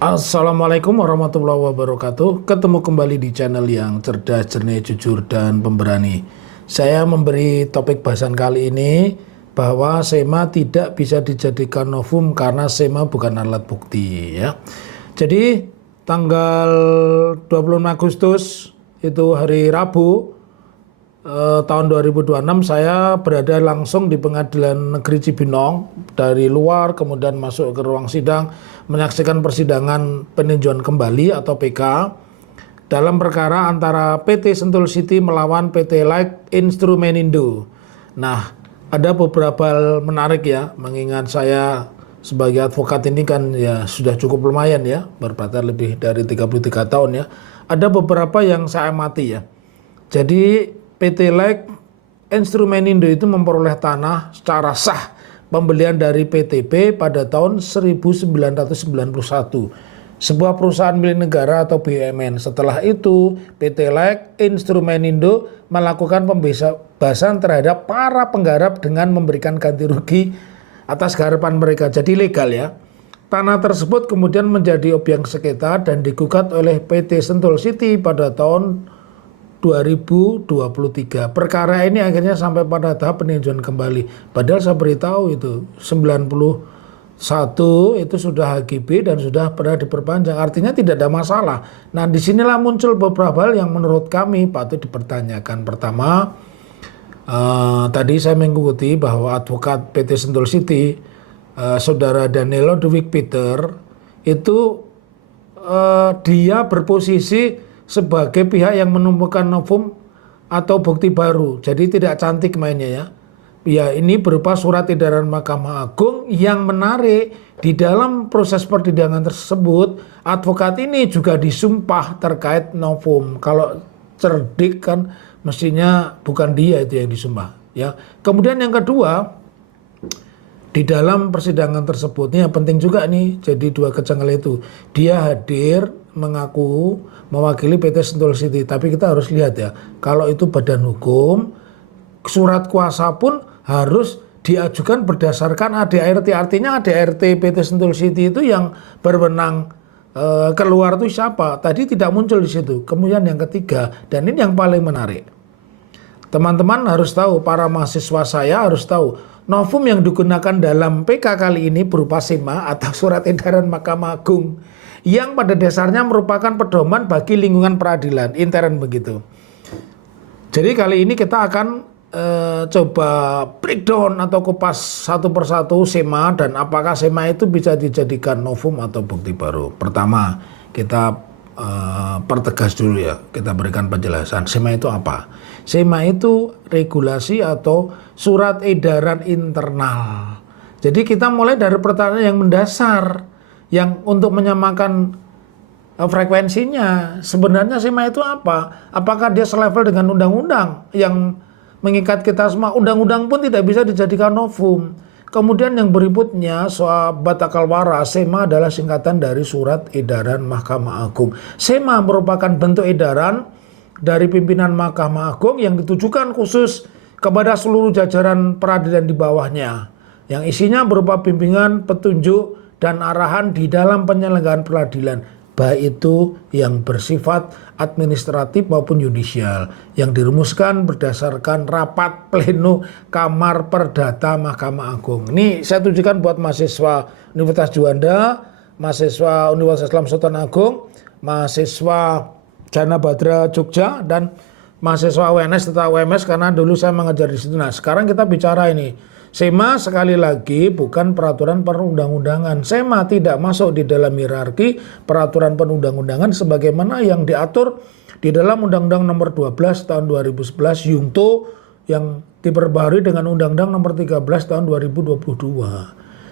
Assalamualaikum warahmatullahi wabarakatuh. Ketemu kembali di channel yang cerdas, jernih, jujur, dan pemberani. Saya memberi topik bahasan kali ini bahwa SEMA tidak bisa dijadikan novum karena SEMA bukan alat bukti. Ya. Jadi tanggal 26 Agustus itu hari Rabu tahun 2026 saya berada langsung di Pengadilan Negeri Cibinong dari luar, kemudian masuk ke ruang sidang menyaksikan persidangan peninjauan kembali atau PK dalam perkara antara PT Sentul City melawan PT Like Instrumenindo. Nah, ada beberapa hal menarik ya, mengingat saya sebagai advokat ini kan ya sudah cukup lumayan ya, berpatar lebih dari 33 tahun ya. Ada beberapa yang saya amati ya. Jadi PT Like Instrumenindo itu memperoleh tanah secara sah pembelian dari PTB pada tahun 1991. Sebuah perusahaan milik negara atau BUMN. Setelah itu PT Like Instrumenindo melakukan pembebasan terhadap para penggarap dengan memberikan ganti rugi atas garapan mereka. Jadi legal ya. Tanah tersebut kemudian menjadi objek sengketa dan digugat oleh PT Sentul City pada tahun 2023. Perkara ini akhirnya sampai pada tahap peninjauan kembali. Padahal saya beritahu itu 91 itu sudah HGB dan sudah pernah diperpanjang. Artinya tidak ada masalah. Nah, disinilah muncul beberapa hal yang menurut kami patut dipertanyakan. Pertama, tadi saya mengikuti bahwa advokat PT Sentul City, saudara Danilo Dwik Peter, itu dia berposisi sebagai pihak yang menemukan novum atau bukti baru. Jadi tidak cantik mainnya ya. Ya, ini berupa surat edaran Mahkamah Agung yang menarik di dalam proses persidangan tersebut. Advokat ini juga disumpah terkait novum. Kalau cerdik kan mestinya bukan dia itu yang disumpah ya. Kemudian yang kedua, di dalam persidangan tersebut, ini yang penting juga nih, jadi dua kejanggalan itu. Dia hadir mengaku mewakili PT Sentul City, tapi kita harus lihat ya, kalau itu badan hukum, surat kuasa pun harus diajukan berdasarkan ADART. Artinya ADART PT Sentul City itu yang berwenang keluar itu siapa? Tadi tidak muncul di situ. Kemudian yang ketiga, dan ini yang paling menarik. Teman-teman harus tahu, para mahasiswa saya harus tahu, novum yang digunakan dalam PK kali ini berupa SEMA atau surat edaran Mahkamah Agung yang pada dasarnya merupakan pedoman bagi lingkungan peradilan intern begitu. Jadi kali ini kita akan coba breakdown atau kupas satu persatu SEMA dan apakah SEMA itu bisa dijadikan novum atau bukti baru. Pertama, kita pertegas dulu ya, kita berikan penjelasan. SEMA itu apa? SEMA itu regulasi atau surat edaran internal. Jadi kita mulai dari pertanyaan yang mendasar, yang untuk menyamakan frekuensinya. Sebenarnya SEMA itu apa? Apakah dia selevel dengan undang-undang yang mengikat kita semua? Undang-undang pun tidak bisa dijadikan novum. Kemudian yang berikutnya, sahabat akal waras, SEMA adalah singkatan dari surat edaran Mahkamah Agung. SEMA merupakan bentuk edaran dari pimpinan Mahkamah Agung yang ditujukan khusus kepada seluruh jajaran peradilan di bawahnya, yang isinya berupa bimbingan, petunjuk, dan arahan di dalam penyelenggaraan peradilan, baik itu yang bersifat administratif maupun yudisial, yang dirumuskan berdasarkan rapat pleno Kamar Perdata Mahkamah Agung. Ini saya tujukan buat mahasiswa Universitas Juanda, mahasiswa Universitas Islam Sultan Agung, mahasiswa Jana Badra Jogja, dan mahasiswa UNS serta UMS karena dulu saya mengajar di situ. Nah, sekarang kita bicara ini. SEMA sekali lagi bukan peraturan perundang-undangan. SEMA tidak masuk di dalam hierarki peraturan perundang-undangan sebagaimana yang diatur di dalam Undang-Undang Nomor 12 Tahun 2011 Yungto yang diperbarui dengan Undang-Undang Nomor 13 Tahun 2022.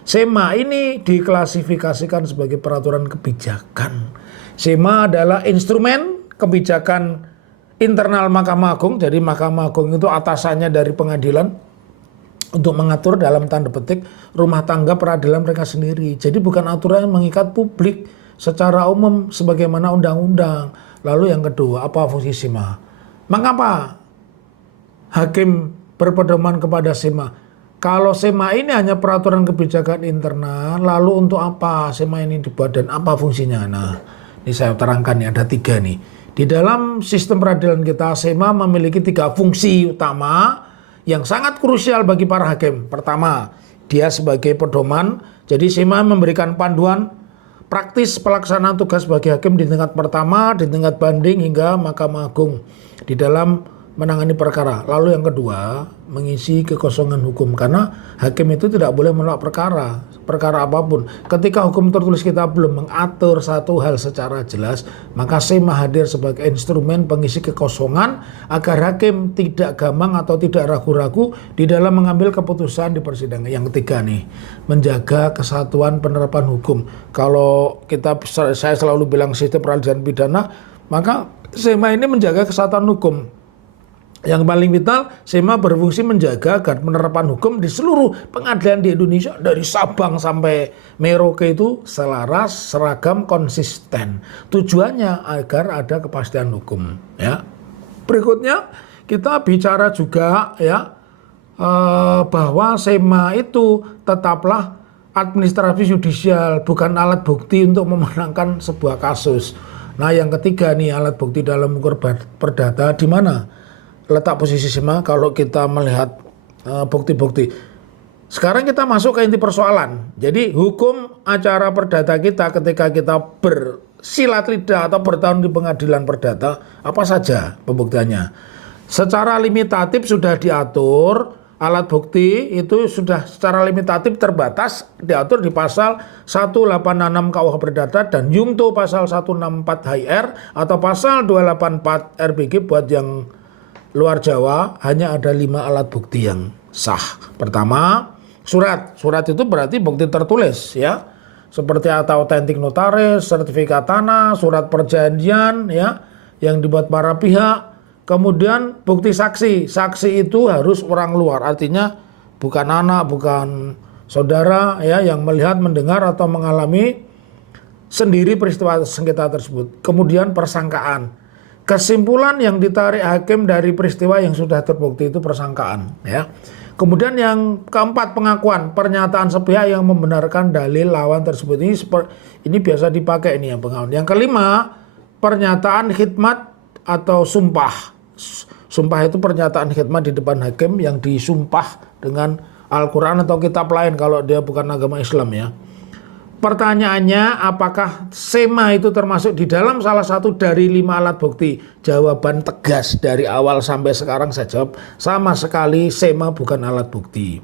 SEMA ini diklasifikasikan sebagai peraturan kebijakan. SEMA adalah instrumen kebijakan internal Mahkamah Agung. Jadi Mahkamah Agung itu atasannya dari pengadilan untuk mengatur dalam tanda petik rumah tangga peradilan mereka sendiri. Jadi bukan aturan yang mengikat publik secara umum sebagaimana undang-undang. Lalu yang kedua, apa fungsi SEMA? Mengapa hakim berpedoman kepada SEMA? Kalau SEMA ini hanya peraturan kebijakan internal, lalu untuk apa SEMA ini dibuat dan apa fungsinya? Nah, ini saya terangkan nih, ada 3 nih. Di dalam sistem peradilan kita, SEMA memiliki 3 fungsi utama yang sangat krusial bagi para hakim. Pertama, dia sebagai pedoman. Jadi SEMA memberikan panduan praktis pelaksanaan tugas bagi hakim di tingkat pertama, di tingkat banding hingga Mahkamah Agung di dalam menangani perkara. Lalu yang kedua, mengisi kekosongan hukum, karena hakim itu tidak boleh menolak perkara apapun. Ketika hukum tertulis kita belum mengatur satu hal secara jelas, maka SEMA hadir sebagai instrumen pengisi kekosongan agar hakim tidak gamang atau tidak ragu-ragu di dalam mengambil keputusan di persidangan. Yang ketiga nih, menjaga kesatuan penerapan hukum. Kalau saya selalu bilang sistem peradilan pidana, maka SEMA ini menjaga kesatuan hukum. Yang paling vital, SEMA berfungsi menjaga agar penerapan hukum di seluruh pengadilan di Indonesia dari Sabang sampai Merauke itu selaras, seragam, konsisten. Tujuannya agar ada kepastian hukum. Ya. Berikutnya kita bicara juga ya bahwa SEMA itu tetaplah administrasi yudisial, bukan alat bukti untuk memenangkan sebuah kasus. Nah, yang ketiga nih, alat bukti dalam mengukur perdata di mana letak posisi SEMA kalau kita melihat bukti-bukti. Sekarang kita masuk ke inti persoalan. Jadi hukum acara perdata kita ketika kita bersilat lidah atau bertahun di pengadilan perdata, apa saja pembuktiannya? Secara limitatif sudah diatur, alat bukti itu sudah secara limitatif terbatas diatur di pasal 186 KUH Perdata dan Yungto pasal 164 HR atau pasal 284 RBG buat yang luar Jawa hanya ada 5 alat bukti yang sah. Pertama, surat. Surat itu berarti bukti tertulis ya. Seperti atau autentik notaris, sertifikat tanah, surat perjanjian ya yang dibuat para pihak. Kemudian bukti saksi. Saksi itu harus orang luar, artinya bukan anak, bukan saudara ya yang melihat, mendengar atau mengalami sendiri peristiwa sengketa tersebut. Kemudian persangkaan. Kesimpulan yang ditarik hakim dari peristiwa yang sudah terbukti itu persangkaan ya. Kemudian yang keempat, pengakuan, pernyataan sepihak yang membenarkan dalil lawan tersebut. Ini biasa dipakai ini ya pengakuan. Yang kelima, pernyataan khidmat atau sumpah. Sumpah itu pernyataan khidmat di depan hakim yang disumpah dengan Al-Quran atau kitab lain kalau dia bukan agama Islam ya. Pertanyaannya, apakah SEMA itu termasuk di dalam salah satu dari 5 alat bukti? Jawaban tegas dari awal sampai sekarang saya jawab, sama sekali SEMA bukan alat bukti.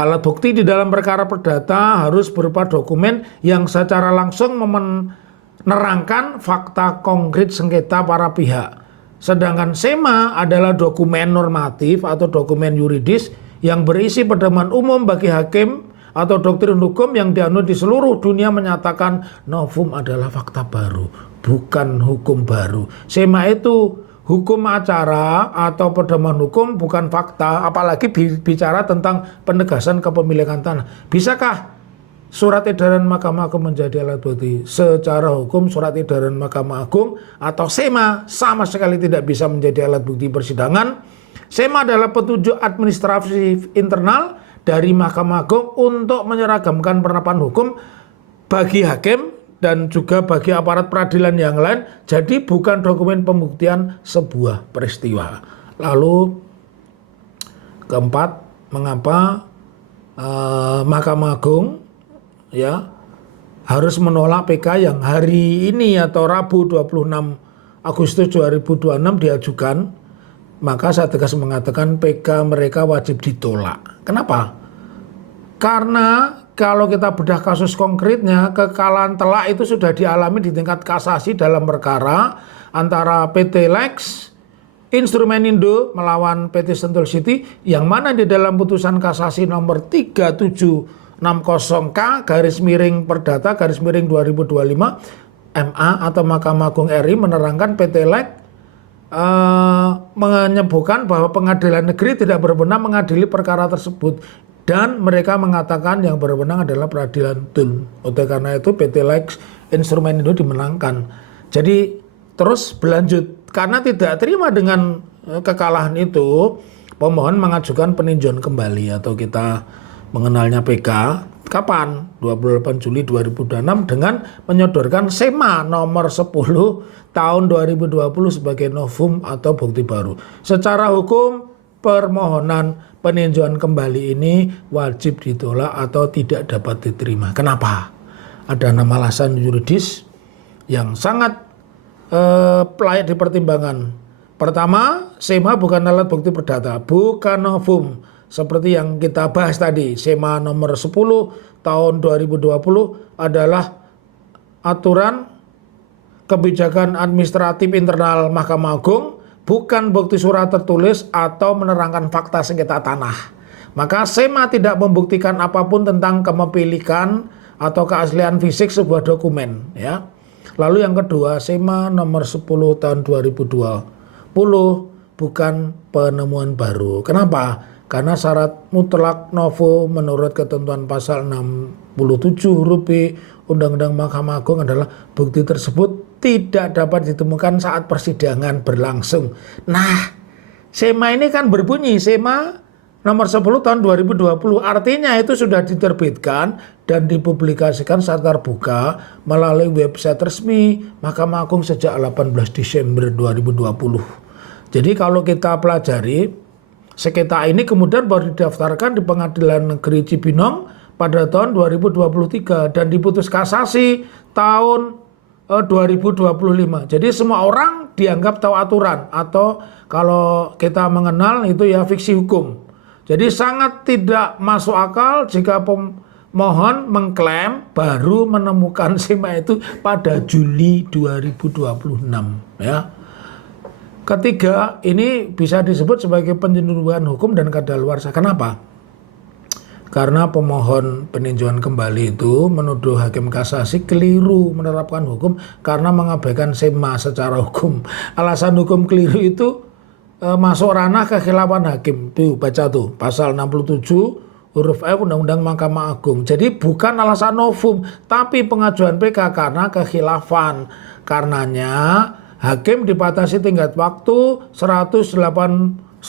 Alat bukti di dalam perkara perdata harus berupa dokumen yang secara langsung menerangkan fakta konkret sengketa para pihak. Sedangkan SEMA adalah dokumen normatif atau dokumen yuridis yang berisi pedoman umum bagi hakim atau doktrin hukum yang dianut di seluruh dunia menyatakan novum adalah fakta baru, bukan hukum baru. SEMA itu hukum acara atau pedoman hukum, bukan fakta, apalagi bicara tentang penegasan kepemilikan tanah. Bisakah surat edaran Mahkamah Agung menjadi alat bukti? Secara hukum surat edaran Mahkamah Agung atau SEMA sama sekali tidak bisa menjadi alat bukti persidangan. SEMA adalah petunjuk administratif internal dari Mahkamah Agung untuk menyeragamkan penerapan hukum bagi hakim dan juga bagi aparat peradilan yang lain. Jadi bukan dokumen pembuktian sebuah peristiwa. Lalu keempat, mengapa Mahkamah Agung ya harus menolak PK yang hari ini atau Rabu 26 Agustus 2026 diajukan? Maka saya tegas mengatakan PK mereka wajib ditolak. Kenapa? Karena kalau kita bedah kasus konkretnya, kekalahan telak itu sudah dialami di tingkat kasasi dalam perkara antara PT Lex, Instrumen Indo melawan PT Sentul City, yang mana di dalam putusan kasasi nomor 3760K garis miring Perdata garis miring 2025 MA atau Mahkamah Agung RI menerangkan PT Lex menyebutkan bahwa pengadilan negeri tidak berwenang mengadili perkara tersebut dan mereka mengatakan yang berwenang adalah peradilan TUN. Oleh karena itu PT Lex Instrumen Indo dimenangkan. Jadi terus berlanjut karena tidak terima dengan kekalahan itu, pemohon mengajukan peninjauan kembali atau kita mengenalnya PK kapan? 28 Juli 2026 dengan menyodorkan SEMA nomor 10 tahun 2020 sebagai novum atau bukti baru. Secara hukum permohonan peninjauan kembali ini wajib ditolak atau tidak dapat diterima. Kenapa? Ada 6 alasan yuridis yang sangat layak dipertimbangkan. Pertama, SEMA bukan alat bukti perdata, bukan novum. Seperti yang kita bahas tadi, SEMA nomor 10 tahun 2020 adalah aturan kebijakan administratif internal Mahkamah Agung, bukan bukti surat tertulis atau menerangkan fakta sengketa tanah. Maka SEMA tidak membuktikan apapun tentang kepemilikan atau keaslian fisik sebuah dokumen, ya. Lalu yang kedua, SEMA nomor 10 tahun 2020 bukan penemuan baru. Kenapa? Karena syarat mutlak novo menurut ketentuan pasal 67 huruf B Undang-Undang Mahkamah Agung adalah bukti tersebut tidak dapat ditemukan saat persidangan berlangsung. Nah, SEMA ini kan berbunyi SEMA nomor 10 tahun 2020, artinya itu sudah diterbitkan dan dipublikasikan secara terbuka melalui website resmi Mahkamah Agung sejak 18 Desember 2020. Jadi kalau kita pelajari, sengketa ini kemudian baru didaftarkan di Pengadilan Negeri Cibinong pada tahun 2023 dan diputus kasasi tahun 2025. Jadi semua orang dianggap tahu aturan atau kalau kita mengenal itu ya fiksi hukum. Jadi sangat tidak masuk akal jika pemohon mengklaim baru menemukan SEMA itu pada Juli 2026, ya. Ketiga, ini bisa disebut sebagai penyelundupan hukum dan kadaluarsa. Kenapa? Karena pemohon peninjauan kembali itu menuduh hakim kasasi keliru menerapkan hukum karena mengabaikan SEMA secara hukum. Alasan hukum keliru itu masuk ranah kekhilafan hakim. Tuh, baca tuh, pasal 67 huruf F Undang-Undang Mahkamah Agung. Jadi bukan alasan novum, tapi pengajuan PK karena kekhilafan. Karenanya hakim dibatasi tenggat waktu 180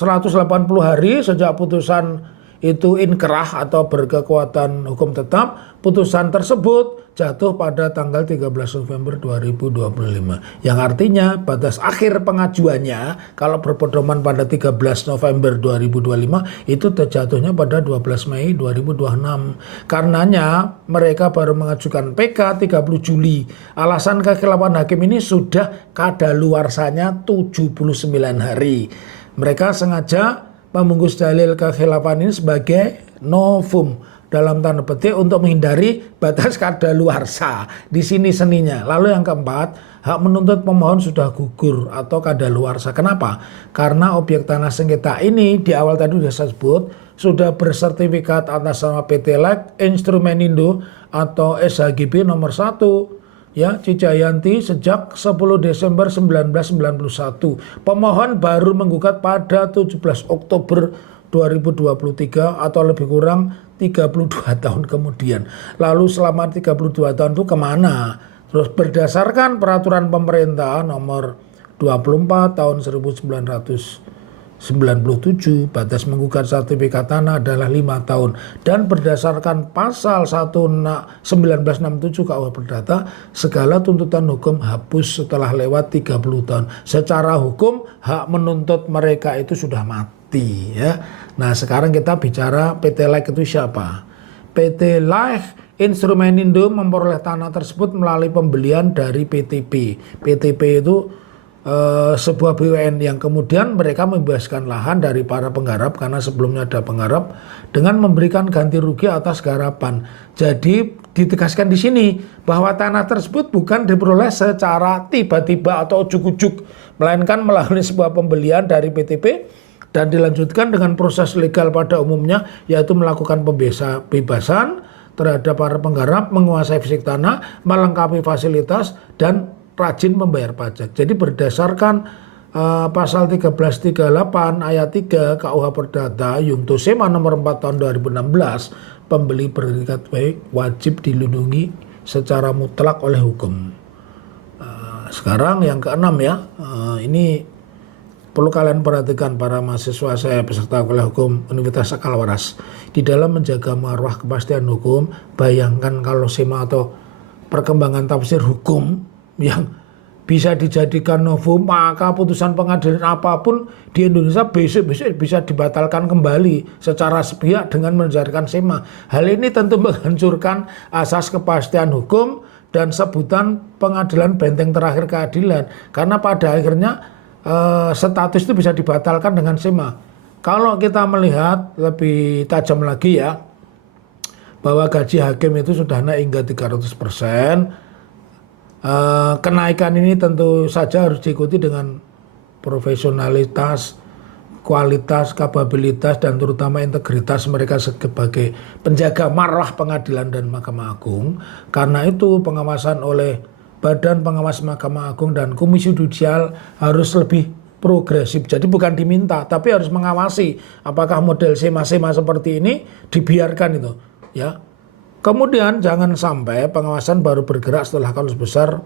hari sejak putusan itu inkrah atau berkekuatan hukum tetap. Putusan tersebut jatuh pada tanggal 13 November 2025. Yang artinya batas akhir pengajuannya kalau berpedoman pada 13 November 2025 itu terjatuhnya pada 12 Mei 2026. Karenanya mereka baru mengajukan PK 30 Juli. Alasan kekhilafan hakim ini sudah kadaluarsanya 79 hari. Mereka sengaja membungkus dalil kekhilafan ini sebagai novum dalam tanda petik untuk menghindari batas kadaluarsa. Di sini seninya. Lalu yang keempat, hak menuntut pemohon sudah gugur atau kadaluarsa. Kenapa? Karena objek tanah sengketa ini di awal tadi sudah saya sebut sudah bersertifikat atas nama PT LEK Instrumenindo atau SHGB nomor 1 ya Cijayanti sejak 10 Desember 1991. Pemohon baru menggugat pada 17 Oktober 2023 atau lebih kurang 32 tahun kemudian. Lalu selama 32 tahun itu kemana? Terus berdasarkan peraturan pemerintah nomor 24 tahun 1997 batas menggugat sertifikat tanah adalah 5 tahun dan berdasarkan pasal 1967 KUH Perdata segala tuntutan hukum hapus setelah lewat 30 tahun. Secara hukum hak menuntut mereka itu sudah mati, ya. Nah, sekarang kita bicara PT LEK itu siapa? PT LEK Instrumenindo memperoleh tanah tersebut melalui pembelian dari PTP. PTP itu sebuah BUMN yang kemudian mereka membebaskan lahan dari para penggarap karena sebelumnya ada penggarap dengan memberikan ganti rugi atas garapan. Jadi ditegaskan di sini bahwa tanah tersebut bukan diperoleh secara tiba-tiba atau ujuk-ujuk, melainkan melalui sebuah pembelian dari PTP dan dilanjutkan dengan proses legal pada umumnya, yaitu melakukan pembebasan terhadap para penggarap, menguasai fisik tanah, melengkapi fasilitas dan rajin membayar pajak. Jadi berdasarkan pasal 1338 ayat 3 KUH Perdata Yungto SEMA nomor 4 tahun 2016, pembeli berikat baik wajib dilindungi secara mutlak oleh hukum. Sekarang yang keenam ya, ini perlu kalian perhatikan para mahasiswa saya peserta kuliah hukum Universitas Sakal Waras. Di dalam menjaga marwah kepastian hukum, bayangkan kalau SEMA atau perkembangan tafsir hukum yang bisa dijadikan novum, maka putusan pengadilan apapun di Indonesia besok-besok bisa dibatalkan kembali secara sepihak dengan menjadikan SEMA. Hal ini tentu menghancurkan asas kepastian hukum dan sebutan pengadilan benteng terakhir keadilan. Karena pada akhirnya status itu bisa dibatalkan dengan SEMA. Kalau kita melihat lebih tajam lagi ya, bahwa gaji hakim itu sudah naik hingga 300%. Kenaikan ini tentu saja harus diikuti dengan profesionalitas, kualitas, kapabilitas, dan terutama integritas mereka sebagai penjaga marwah pengadilan dan Mahkamah Agung. Karena itu pengawasan oleh Badan Pengawas Mahkamah Agung dan Komisi Yudisial harus lebih progresif. Jadi bukan diminta, tapi harus mengawasi apakah model SEMA-SEMA seperti ini dibiarkan itu, ya. Kemudian jangan sampai pengawasan baru bergerak setelah kasus besar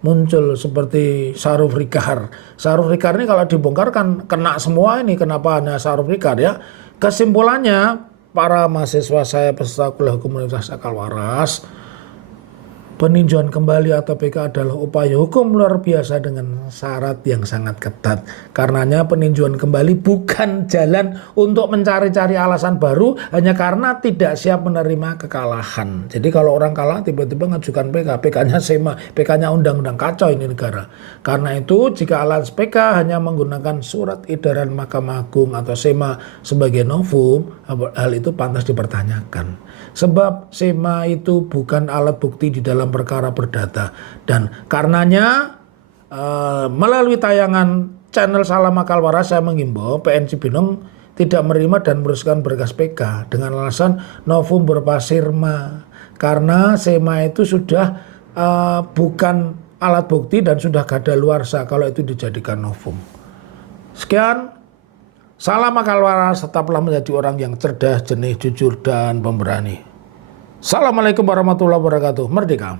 muncul seperti Saruf Rikar. Saruf Rikar ini kalau dibongkar kan kena semua ini. Kenapa hanya Saruf Rikar ya? Kesimpulannya, para mahasiswa saya peserta kuliah hukum Universitas Sakal Waras, peninjauan kembali atau PK adalah upaya hukum luar biasa dengan syarat yang sangat ketat. Karenanya peninjauan kembali bukan jalan untuk mencari-cari alasan baru hanya karena tidak siap menerima kekalahan. Jadi kalau orang kalah tiba-tiba ngajukan PK, PK-nya SEMA, PK-nya undang-undang, kacau ini negara. Karena itu jika alat PK hanya menggunakan surat edaran Mahkamah Agung atau SEMA sebagai novum, hal itu pantas dipertanyakan. Sebab SEMA itu bukan alat bukti di dalam perkara perdata. Dan karenanya melalui tayangan channel Salam Akal Waras saya mengimbau PN Cibinong tidak menerima dan meneruskan berkas PK dengan alasan novum berupa sirma. Karena SEMA itu sudah bukan alat bukti dan sudah kadaluarsa kalau itu dijadikan novum. Sekian. Salam Akal Waras, tetaplah menjadi orang yang cerdas, jernih, jujur, dan pemberani. Assalamualaikum warahmatullahi wabarakatuh. Merdeka!